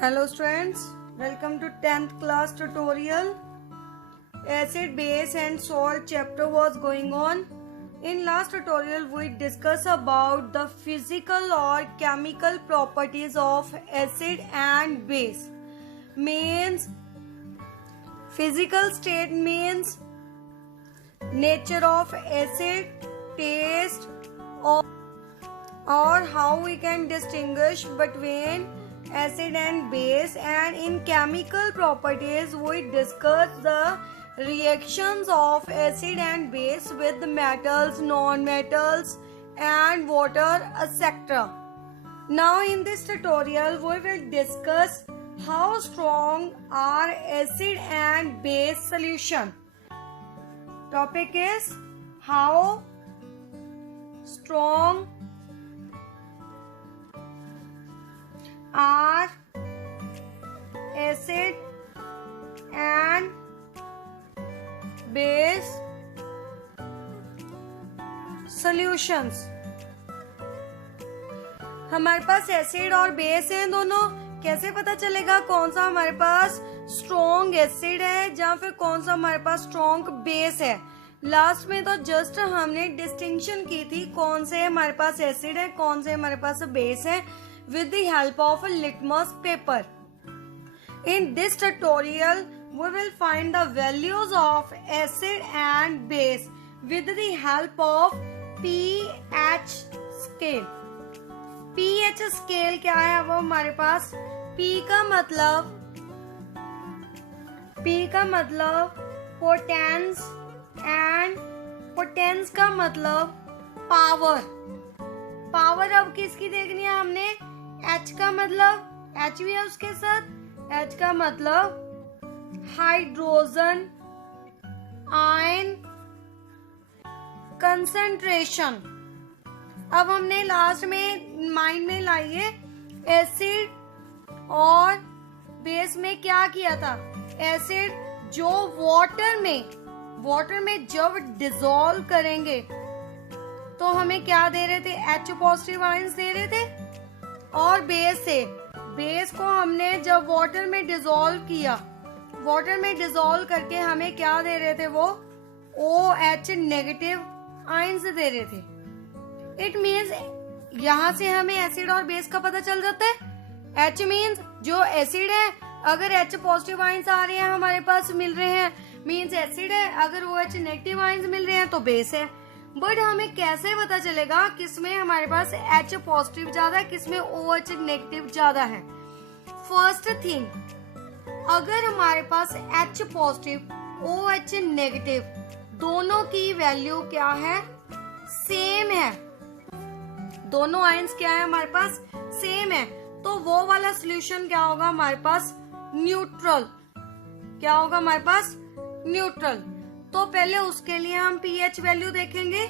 Hello students, welcome to 10th class tutorial. Acid, base and salt chapter was going on. In last tutorial we discussed about the physical or chemical properties of acid and base. Means physical state means nature of acid, taste or how we can distinguish between acid and base, and in chemical properties we discuss the reactions of acid and base with metals, non-metals and water, etc. Now in this tutorial we will discuss how strong are acid and base solution. Topic is how strong are acid and base solutions. हमारे पास acid और base हैं दोनों. कैसे पता चलेगा कौन सा हमारे पास स्ट्रॉन्ग एसिड है या फिर कौन सा हमारे पास स्ट्रॉन्ग बेस है? लास्ट में तो जस्ट हमने डिस्टिंक्शन की थी कौन से हमारे पास एसिड है, कौन से हमारे पास बेस है, with the help of a litmus paper. In this tutorial, we will find the values of acid and base with the help of pH scale. pH scale क्या है वो हमारे पास? P का मतलब पोटेंस एंड पोटेंस का मतलब power. Power अब किसकी देखनी है हमने? H का मतलब H भी है उसके साथ. H का मतलब हाइड्रोजन आयन कंसंट्रेशन. अब हमने लास्ट में माइंड में लाइए एसिड और बेस में क्या किया था. एसिड जो वाटर में जब डिसॉल्व करेंगे तो हमें क्या दे रहे थे? H पॉजिटिव आयंस दे रहे थे. और बेस को हमने जब वाटर में डिसॉल्व किया, वाटर में डिसॉल्व करके हमें क्या दे रहे थे? वो OH नेगेटिव आयंस दे रहे थे. इट मीन्स यहाँ से हमें एसिड और बेस का पता चल जाता है. H मीन्स जो एसिड है, अगर H पॉजिटिव आयंस आ रहे हैं हमारे पास मिल रहे हैं मीन्स एसिड है, अगर OH नेगेटिव आयंस मिल रहे हैं तो बेस है. बट हमें कैसे पता चलेगा किसमें हमारे पास H पॉजिटिव ज्यादा है, किसमें OH नेगेटिव ज्यादा है? फर्स्ट थिंग, अगर हमारे पास H पॉजिटिव OH नेगेटिव दोनों की वैल्यू क्या है? सेम है. दोनों आयंस क्या है हमारे पास? सेम है. तो वो वाला सॉल्यूशन क्या होगा हमारे पास? न्यूट्रल. क्या होगा हमारे पास? न्यूट्रल. तो पहले उसके लिए हम pH वैल्यू देखेंगे.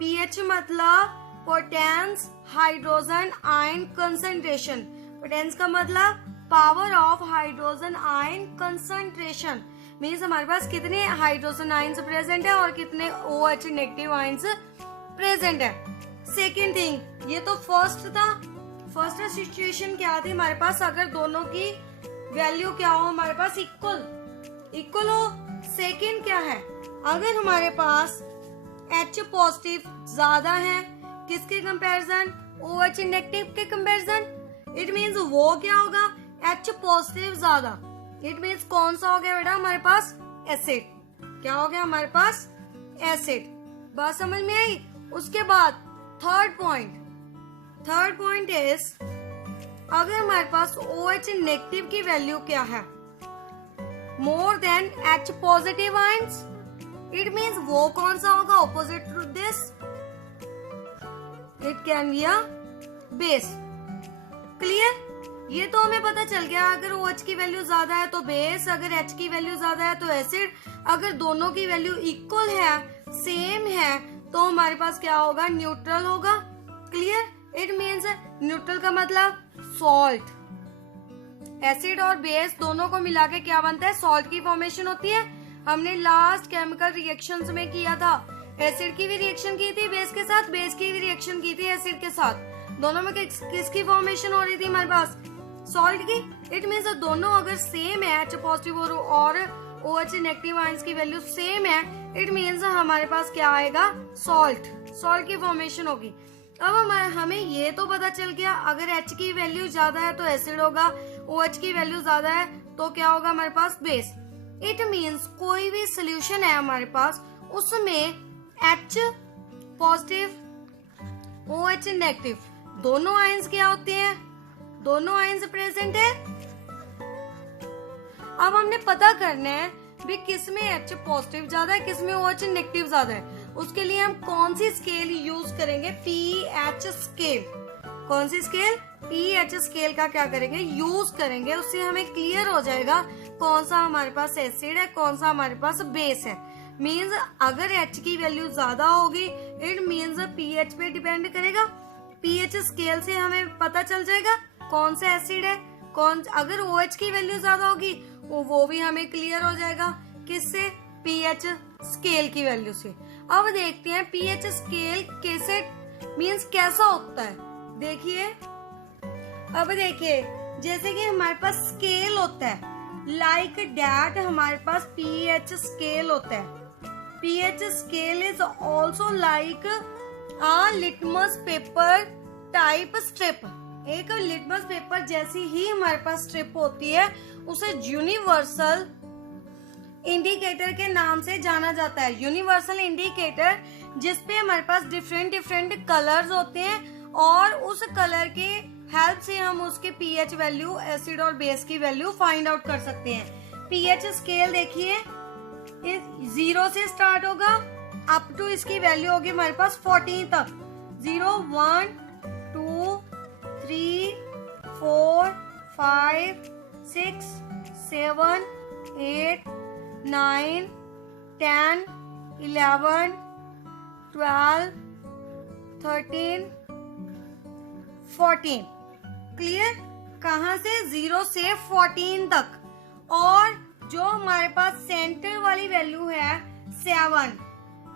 pH मतलब potence hydrogen ion concentration. Potence का मतलब power of hydrogen ion concentration. Means हमारे पास कितने हाइड्रोजन आयंस प्रेजेंट है और कितने OH नेगेटिव आयंस प्रेजेंट है. सेकेंड थिंग, ये तो फर्स्ट था. फर्स्ट सिचुएशन क्या थी हमारे पास? अगर दोनों की वैल्यू क्या हो हमारे पास? इक्वल हो. सेकेंड क्या है? अगर हमारे पास H पॉजिटिव ज्यादा है किसके कंपैरिजन? OH नेगेटिव के कंपैरिजन. इट मीन्स वो क्या होगा? H पॉजिटिव ज्यादा. इट मीन्स कौन सा हो गया बेटा हमारे पास? एसिड. क्या हो गया हमारे पास? एसिड. बात समझ में आई? उसके बाद थर्ड पॉइंट इज, अगर हमारे पास OH नेगेटिव की वैल्यू क्या है? More than H positive ions. It means वो कौन सा होगा? Opposite to this. It can be a base. Clear? ये तो हमें पता चल गया. अगर OH की वैल्यू ज्यादा है तो बेस, अगर H की वैल्यू ज्यादा है तो एसिड. अगर दोनों की वैल्यू इक्वल है, सेम है, तो हमारे पास क्या होगा? न्यूट्रल होगा. क्लियर? इट मीन्स न्यूट्रल का मतलब सॉल्ट. एसिड और बेस दोनों को मिला के क्या बनता है? सॉल्ट की फॉर्मेशन होती है. हमने लास्ट केमिकल रिएक्शंस में किया था. एसिड की भी रिएक्शन की थी बेस के साथ, बेस की भी रिएक्शन की थी एसिड के साथ. दोनों में किसकी फॉर्मेशन हो रही थी हमारे पास? सॉल्ट की। इट मीन्स दोनों अगर सेम है, H पॉजिटिव और OH नेगेटिव आयंस की वैल्यू सेम है, इट मीन्स हमारे पास क्या आएगा, सॉल्ट, सॉल्ट की फॉर्मेशन होगी। अब हमें ये तो पता चल गया अगर H की वैल्यू ज्यादा है तो एसिड होगा, OH की वैल्यू ज्यादा है तो क्या होगा हमारे पास, बेस। इट मीन्स कोई भी सोल्यूशन है हमारे पास, उसमें H पॉजिटिव OH नेगेटिव दोनों आयंस क्या होते हैं, दोनों आयंस प्रेजेंट है। अब हमने पता करना है भी किस में H पॉजिटिव ज्यादा है, किस में OH नेगेटिव ज्यादा है। उसके लिए हम कौन सी स्केल यूज करेंगे, pH स्केल। कौन सी स्केल, pH स्केल का क्या करेंगे, यूज करेंगे। उससे हमें क्लियर हो जाएगा कौन सा हमारे पास एसिड है, कौन सा हमारे पास बेस है। मीन्स अगर H की वैल्यू ज्यादा होगी, इट मीन्स pH पे डिपेंड करेगा। pH स्केल से हमें पता चल जाएगा कौन सा एसिड है, कौन। अगर OH की वैल्यू ज्यादा होगी वो भी हमें क्लियर हो जाएगा, किससे, pH स्केल की वैल्यू से। अब देखते हैं pH स्केल कैसे, मीन्स कैसा होता है। देखिए, अब देखिए जैसे कि हमारे पास स्केल होता है, लाइक डैट हमारे पास pH स्केल होता है। pH scale is also like a litmus paper type strip. एक लिटमस पेपर जैसी ही हमारे पास स्ट्रिप होती है, उसे यूनिवर्सल इंडिकेटर के नाम से जाना जाता है। यूनिवर्सल इंडिकेटर जिसपे हमारे पास डिफरेंट डिफरेंट कलर्स होते हैं और उस कलर के हेल्प से हम उसके pH वैल्यू, एसिड और बेस की वैल्यू फाइंड आउट कर सकते हैं। pH स्केल देखिए 0 से स्टार्ट होगा, अप टू इसकी वैल्यू होगी हमारे पास 14 तक। 0, 1, 2, 3, 4, 5, 6, 7, 8, 9, 10, 11, 12, 13, 14। क्लियर, कहाँ से, 0 से 14 तक। और जो हमारे पास सेंटर वाली वैल्यू है 7,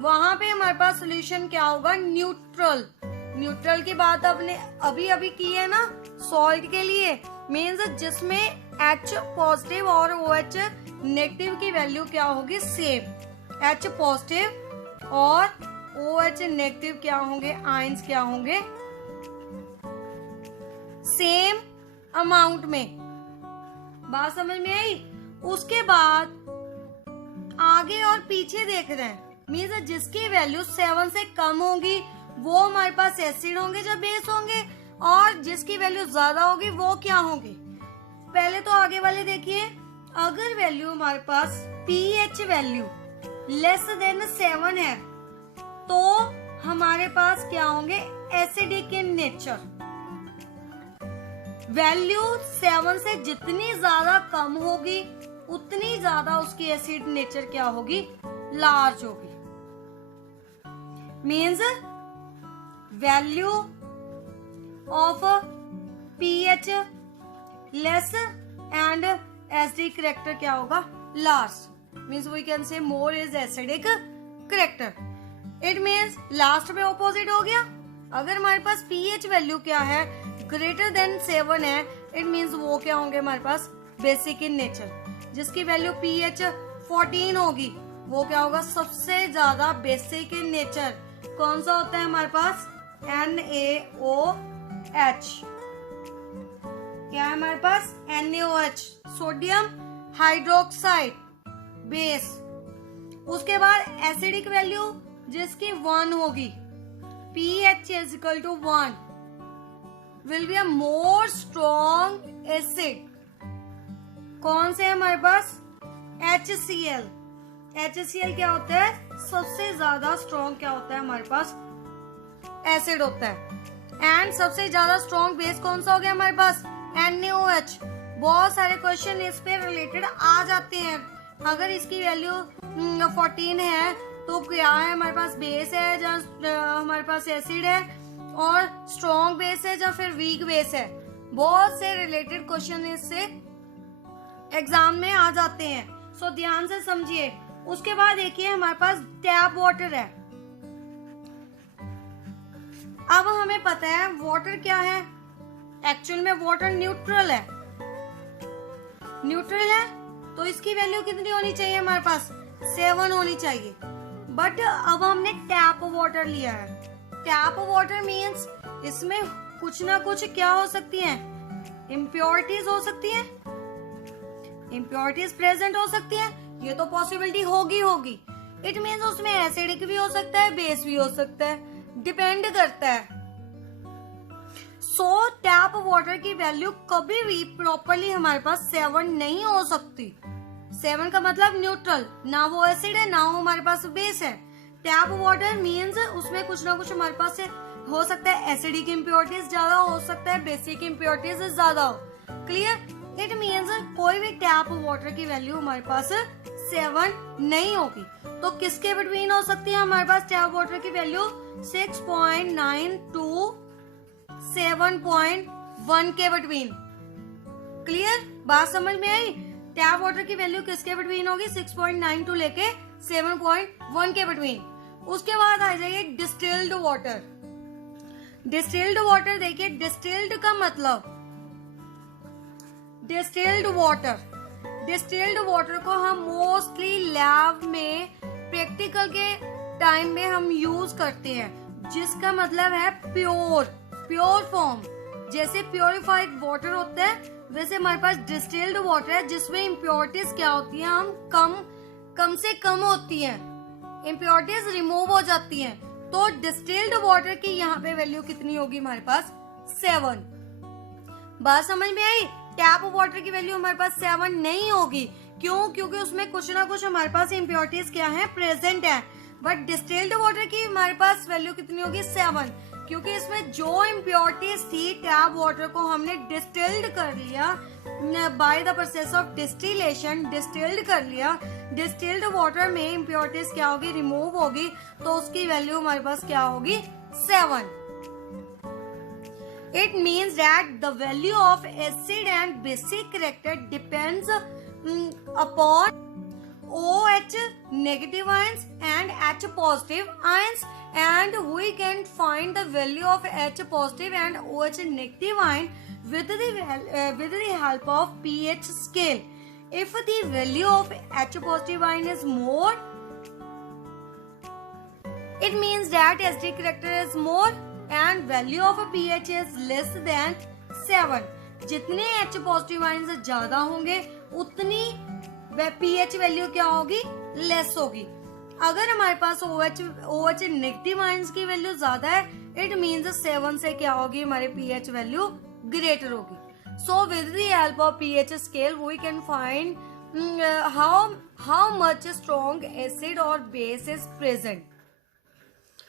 वहां पे हमारे पास सोल्यूशन क्या होगा, न्यूट्रल। न्यूट्रल की बात आपने अभी अभी की है ना सॉल्ट के लिए, मीन्स जिसमें H पॉजिटिव और OH नेगेटिव की वैल्यू क्या होगी, सेम। H पॉजिटिव और OH नेगेटिव क्या होंगे, आयंस क्या होंगे, सेम अमाउंट में। बात समझ में आई। उसके बाद आगे और पीछे देख रहे हैं, मीन्स जिसकी वैल्यू 7 से कम होगी वो हमारे पास एसिड होंगे या बेस होंगे, और जिसकी वैल्यू ज्यादा होगी वो क्या होंगे। पहले तो आगे वाले देखिए, अगर वैल्यू हमारे पास pH वैल्यू लेस देन 7 है तो हमारे पास क्या होंगे, एसिडिक इन नेचर। वैल्यू 7 से जितनी ज्यादा कम होगी उतनी ज्यादा उसकी एसिड नेचर क्या होगी, लार्ज होगी। Means value of pH less and acidic character क्या होगा, large. Means we can say more is acidic character. It means last में ऑपोजिट हो गया। अगर हमारे पास pH वैल्यू क्या है, ग्रेटर देन 7 है, इट मीन्स वो क्या होंगे हमारे पास, बेसिक इन नेचर। जिसकी वैल्यू pH 14 होगी वो क्या होगा, सबसे ज्यादा बेसिक इन नेचर। कौन सा होता है हमारे पास, NaOH। क्या है हमारे पास, NaOH, सोडियम हाइड्रोक्साइड बेस। उसके बाद एसिडिक वैल्यू जिसकी 1 होगी, pH is equal to 1 will be a more strong acid। कौन से हमारे पास, HCl। HCl क्या होता है, सबसे ज्यादा स्ट्रॉन्ग क्या होता है हमारे पास, एसिड होता है। एंड सबसे ज्यादा स्ट्रॉन्ग बेस कौन सा हो गया हमारे पास, NaOH। बहुत सारे क्वेश्चन इस पे रिलेटेड आ जाते हैं। अगर इसकी वैल्यू 14 है तो क्या है हमारे पास, बेस है या हमारे पास एसिड है, और स्ट्रॉन्ग बेस है या फिर वीक बेस है। बहुत से रिलेटेड क्वेश्चन इससे एग्जाम में आ जाते हैं, सो ध्यान से समझिए। उसके बाद देखिए हमारे पास टैप वाटर है। अब हमें पता है वाटर क्या है, एक्चुअल में वाटर न्यूट्रल है। न्यूट्रल है तो इसकी वैल्यू कितनी होनी चाहिए हमारे पास, 7 होनी चाहिए। बट अब हमने टैप वाटर लिया है। टैप वाटर मीन्स इसमें कुछ ना कुछ क्या हो सकती है, इम्प्योरिटीज हो सकती है, इम्प्योरिटीज प्रेजेंट हो सकती है, ये तो पॉसिबिलिटी होगी। इट मीन्स उसमें एसिडिक भी हो सकता है, बेस भी हो सकता है, डिपेंड करता है। सो टैप वाटर की वैल्यू कभी भी प्रॉपरली हमारे पास 7 नहीं हो सकती। 7 का मतलब न्यूट्रल, ना वो एसिड है ना वो हमारे पास बेस है। टैप वाटर मीन्स उसमें कुछ ना कुछ हमारे पास हो सकता है, एसिडिक इम्प्योरिटीज ज्यादा हो सकता है, बेसिक इम्प्योरिटीज ज्यादा हो। क्लियर? इट मीन्स कोई भी टैप वाटर की वैल्यू हमारे पास 7 नहीं होगी। तो किसके बिटवीन हो सकती है हमारे पास टैप वाटर की वैल्यू, 6.9 टू 7.1 के बिटवीन। क्लियर? बात समझ में आई? टैप वाटर की वैल्यू किसके बिटवीन होगी, 6.9 टू लेके 7.1 के बिटवीन। उसके बाद आ जाइए डिस्टिल्ड वाटर। डिस्टिल्ड वाटर देखिए, डिस्टिल्ड का मतलब डिस्टिल्ड वाटर को हम मोस्टली लैब में प्रैक्टिकल के टाइम में हम यूज करते हैं, जिसका मतलब है प्योर फॉर्म। जैसे प्योरिफाइड वाटर होता है वैसे हमारे पास डिस्टिल्ड वाटर है, जिसमें इम्प्योरिटीज क्या होती हैं, हम कम से कम होती हैं, इम्प्योरिटीज रिमूव हो जाती हैं। तो डिस्टिल्ड वाटर की यहाँ पे वैल्यू कितनी होगी हमारे पास, 7। बात समझ में आई? टैप वाटर की वैल्यू हमारे पास 7 नहीं होगी। क्यों? क्योंकि उसमें कुछ ना कुछ हमारे पास इम्प्योरिटीज क्या है, प्रेजेंट है। बट डिस्टिल्ड वाटर की हमारे पास वैल्यू कितनी होगी, 7, क्योंकि इसमें जो इम्प्योरिटीज थी टैप वाटर को हमने डिस्टिल्ड कर लिया by the process of distillation, distilled कर लिया। डिस्टिल्ड वाटर में इम्प्योरिटीज क्या होगी, रिमूव होगी, तो उसकी वैल्यू हमारे पास क्या होगी, 7। It means that the value of acid and basic character depends upon OH negative ions and H positive ions, and we can find the value of H positive and OH negative ion with the help of pH scale. If the value of H positive ion is more, it means that acidic character is more and value of pH is less than 7. जितने H positive ions ज्यादा होंगे उतनी pH value क्या होगी, less होगी। अगर हमारे पास OH नेगेटिव आयंस की वैल्यू ज्यादा है, इट मीन्स 7 से क्या होगी, हमारे pH वैल्यू ग्रेटर होगी। So with the help of pH scale we can find how much strong acid or base is present.